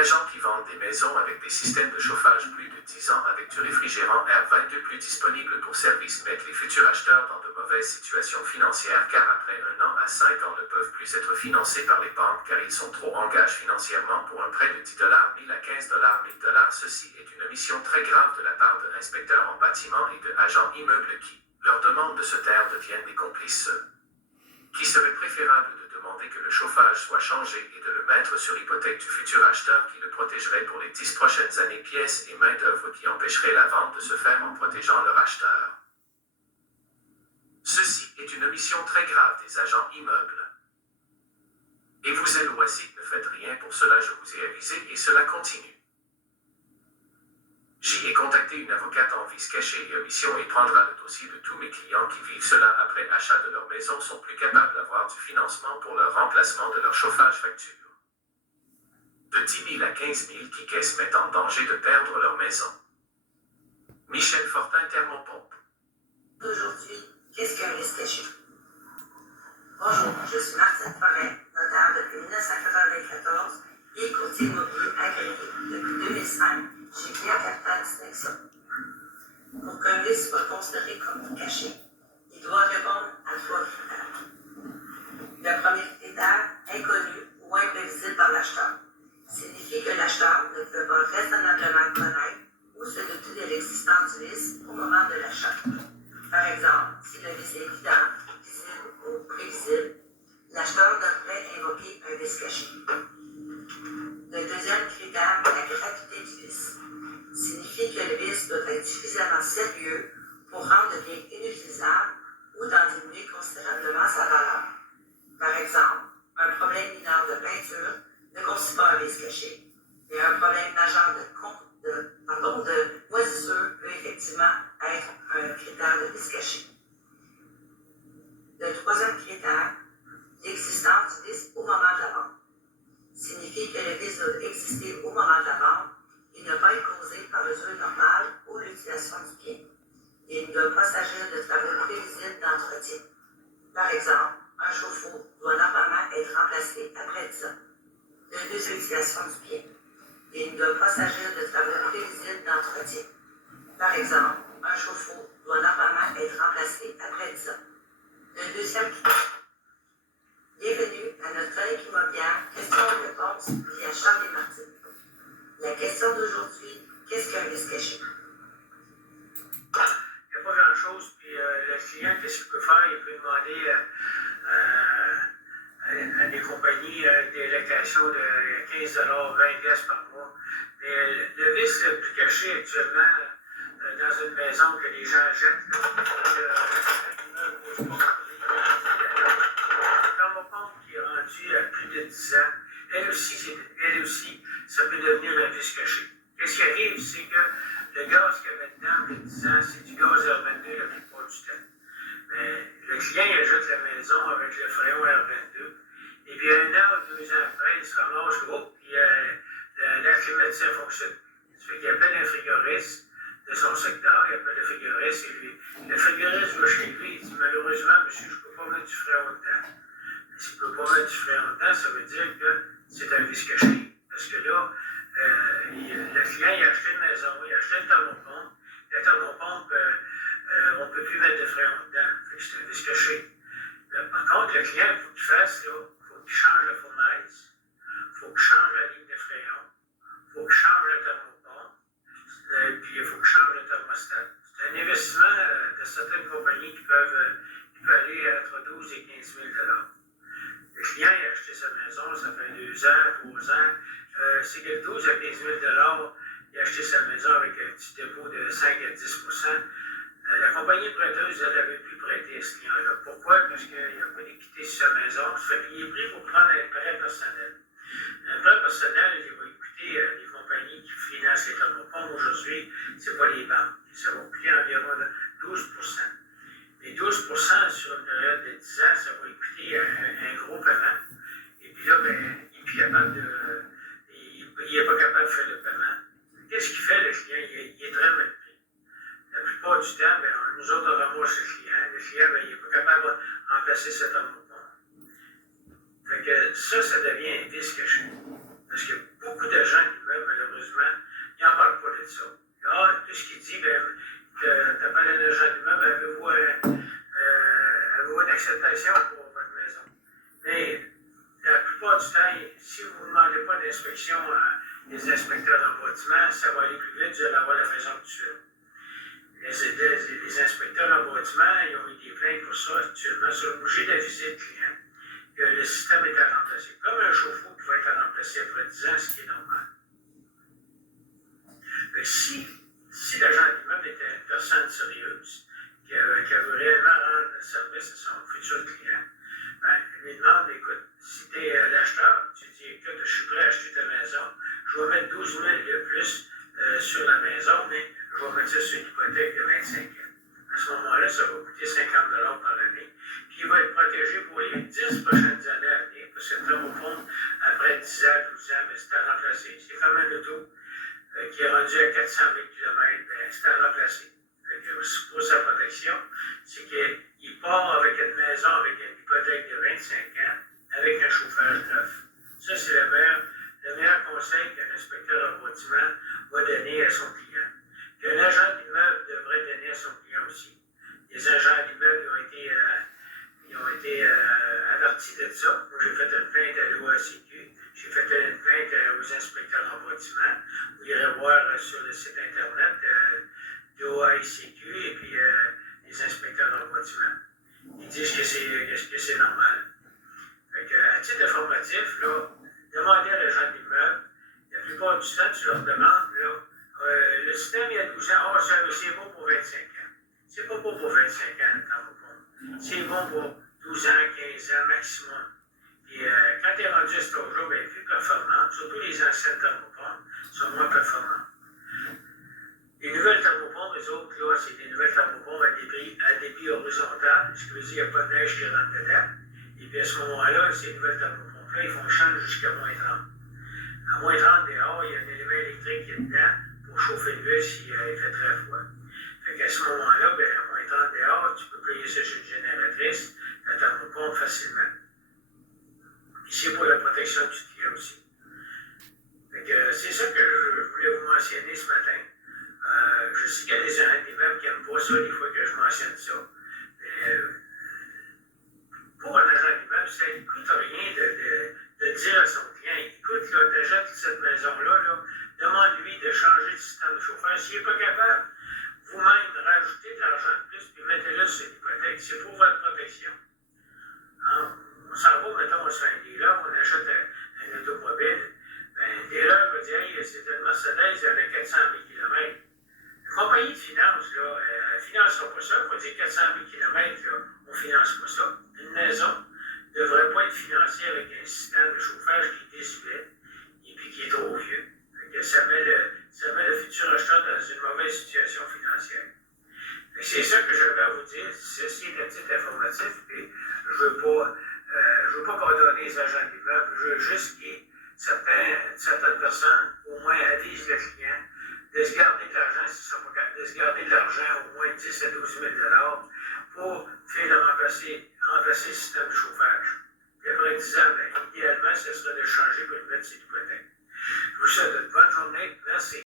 agents qui vendent des maisons avec des systèmes de chauffage plus de 10 ans avec du réfrigérant R22 plus disponible pour service mettent les futurs acheteurs dans de mauvaises situations financières car après 1 an à 5 ans ne peuvent plus être financés par les banques car ils sont trop engagés financièrement pour un prêt de 10 $, 1000 à 15 $, 1000 $. Ceci est une omission très grave de la part de l'inspecteur en bâtiment et de agents immeubles qui, leur demande de se taire deviennent des complices. Qui serait préférable de demander que le chauffage soit changé et de le mettre sur l'hypothèque du futur acheteur qui le protégerait pour les 10 prochaines années pièces et main-d'œuvre qui empêcherait la vente de se faire en protégeant leur acheteur. Ceci est une omission très grave des agents immeubles. Et vous êtes loisible, ne faites rien pour cela, je vous ai avisé et cela continue. J'ai contacté une avocate en vice caché et omission et prendra le dossier de tous mes clients qui vivent cela après achat de leur maison sont plus capables d'avoir du financement pour leur remplacement de leur chauffage facture. De 10 000 à 15 000 qui se mettent en danger de perdre leur maison. Michel Fortin, Thermopompe. Aujourd'hui, qu'est-ce qu'un risque caché? Bonjour, je suis Martine Forêt, notaire depuis 1994 et courtier immobilier agréé depuis 2005 chez Client Capital Distinction. Pour qu'un risque soit considéré comme caché, il doit répondre à 3 critères. Le premier critère, inconnu ou imprévisible par l'acheteur, signifie que l'acheteur ne peut pas raisonnablement connaître ou se douter de l'existence du risque au moment de l'achat. Par exemple, si le risque est évident, visible ou prévisible, l'acheteur devrait invoquer un risque caché. Le deuxième critère, la gravité du risque, signifie que le risque doit être suffisamment sérieux pour rendre le bien inutilisable ou d'en diminuer considérablement sa valeur. Par exemple, un problème mineur de peinture ne constitue pas un risque caché, mais un problème majeur de moisissure peut effectivement être un critère de risque caché. Le troisième critère, l'existence du risque au moment de la vente, signifie que le risque doit exister au moment de la vente et ne pas être causé par l'usure normale ou l'utilisation du bien. Il ne doit pas s'agir de travaux prévisibles d'entretien. Par exemple, un chauffe-eau doit normalement être remplacé après 10 ans. De l'utilisation du bien. Il ne doit pas s'agir de travaux prévisibles d'entretien. Par exemple, un chauffe-eau doit normalement être remplacé après 10 ans. Le deuxième critère. Bienvenue à notre chronique immobilière questions-réponses via Charles et Martine. La question d'aujourd'hui, qu'est-ce qu'un risque caché? Il n'y a pas grand-chose, puis le client, qu'est-ce qu'il peut faire? Il peut demander à des compagnies des locations de 15 $, 20 $ par mois. Mais le risque le plus caché actuellement dans une maison que les gens achètent, Thermopompe qui est rendue à plus de 10 ans, elle aussi, ça peut devenir un risque caché. Qu'est-ce qui arrive, c'est que le gaz qu'il y avait dedans, plus de 10 ans, c'est du gaz R22 la plupart du temps. Mais le client il ajoute la maison avec le fréon R22, et puis 1 an ou 2 ans après, il se ramasse puis la climatisation fonctionne. Ça fait qu'il appelle un frigoriste de son secteur, il appelle le frigoriste, et lui, le frigoriste va chez lui, il dit malheureusement, monsieur, je ne peux pas mettre du fréon dedans. S'il ne peut pas mettre du fréon dedans, ça veut dire que c'est un risque caché. Parce que là, le client il a acheté une maison, il a acheté une thermopompe. La thermopompe, on ne peut plus mettre de fréon dedans. C'est un risque caché. Par contre, le client, il faut qu'il fasse, il faut qu'il change la fournaise, il faut qu'il change la ligne de fréon, il faut qu'il change la thermopompe, puis il faut qu'il change le thermostat. C'est un investissement de certaines compagnies qui peut aller entre 12 et 15 000 $. Le client il a acheté sa maison, ça fait 2 ans, 3 ans. C'est que 12 à 15 000 $, il a acheté sa maison avec un petit dépôt de 5 à 10 %. La compagnie prêteuse, elle avait pu prêter à ce client-là. Pourquoi? Parce qu'il n'a pas d'équité sur sa maison. Ça fait qu'il est pris pour prendre un prêt personnel. Un prêt personnel, il va écouter les compagnies qui financent les thermopompes aujourd'hui, ce n'est pas les banques. Ça va coûter environ 12 %. Mais 12 % sur une période de 10 ans, ça va coûter un gros paiement. Et puis là, il n'est plus capable de. Il n'est pas capable de faire le paiement. Qu'est-ce qu'il fait, le client? Il est très mal pris. La plupart du temps, nous autres, on ramasse le client. Le client, il n'est pas capable de remplacer cet thermopompe. Fait que ça devient un risque caché. Parce que beaucoup de gens d'inspection des inspecteurs en bâtiment, ça va aller plus vite, vous allez avoir la maison tout de suite. Les inspecteurs en bâtiment, ils ont eu des plaintes pour ça actuellement sur le bouger de la visite client, que le système est à remplacer. Comme un chauffe-eau qui va être à remplacer après 10 ans, ce qui est normal. Mais si l'agent d'immeuble était une personne sérieuse, qui veut réellement rendre service à son futur client, ben, il lui demande, écoute, si tu es l'acheteur, tu dis, écoute, je suis prêt à acheter ta maison, je vais mettre 12 000 de plus sur la maison, mais je vais mettre ça sur une hypothèque de 25 ans. À ce moment-là, ça va coûter 50 $ par année. Puis il va être protégé pour les 10 prochaines années à venir, parce que le thermopompe, après 10 ans, 12 ans, ben, c'est à remplacer. C'est comme un auto qui est rendu à 420 km, ben, c'est à remplacer. Pour sa protection, c'est qu'il part avec une maison avec une hypothèque de 25 ans, avec un chauffage neuf. Ça, c'est le meilleur conseil qu'un inspecteur en bâtiment va donner à son client. Qu'un agent d'immeuble devrait donner à son client aussi. Les agents d'immeuble ont été avertis de ça. Moi, j'ai fait une plainte à l'OACQ, j'ai fait une plainte aux inspecteurs en bâtiment. Vous irez voir sur le site internet de l'OACQ et puis les inspecteurs en bâtiment. Ils disent que c'est normal. Fait que, à titre informatif, là, demandez à l'agent d'immeuble. La plupart du temps, tu leur demandes, là, le système, il y a 12 ans, c'est bon pour 25 ans. C'est pas bon pour 25 ans, le thermopompe. C'est bon pour 12 ans, 15 ans maximum. Et quand tu es rendu à cet âge-là, ben, plus performant, surtout les anciennes thermopompes sont moins performantes. Les nouvelles thermopompes, eux autres, là, c'est des nouvelles thermopompes à débit horizontal, ce qui veut dire qu'il n'y a pas de neige qui rentre dedans. Et puis à ce moment-là, ces nouvelles thermopompes-là, ils font changer jusqu'à moins 30. À moins 30 dehors, il y a un élément électrique qui est dedans pour chauffer le bus s'il fait très froid. Fait qu'à ce moment-là, ben, à moins 30 dehors, tu peux payer ça sur une génératrice, la thermopompe facilement. Et c'est pour la protection du client aussi. Fait que c'est ça que je voulais vous mentionner ce matin. Je sais qu'il y a des agents d'immeuble qui n'aiment pas ça des fois que je mentionne ça. Mais pour un agent d'immeuble, ça ne coûte rien de dire à son client, écoute, là, t'achètes cette maison-là, là, demande-lui de changer le système de chauffage. S'il n'est pas capable, vous-même, rajoutez de l'argent de plus et mettez-le sur l'hypothèque. C'est pour votre protection. Hein? On s'en va, mettons, on se fait un dealer, on achète un automobile. Ben, le dealer va dire, hey, c'était une Mercedes, elle avait 400 000 km. La compagnie de finance, là, elle ne financera pas ça. On va dire 400 000 km, là, on ne finance pas ça. Une maison ne devrait pas être financée avec un système de chauffage qui est désuet et puis qui est trop vieux. Que ça met le futur acheteur dans une mauvaise situation financière. C'est ça que j'avais à vous dire. Ceci est un titre informatif et je ne veux pas pardonner les agents d'immeuble. Je veux juste que certaines personnes, au moins, avisent le client de se garder de l'argent, s'ils sont pas capables de se garder de l'argent, au moins 10 à 12 000 $ pour faire remplacer le système de chauffage. Puis après 10 ans, ben, idéalement, ce serait de changer pour une mettre sur l'hypothèque. Je vous souhaite une bonne journée. Merci.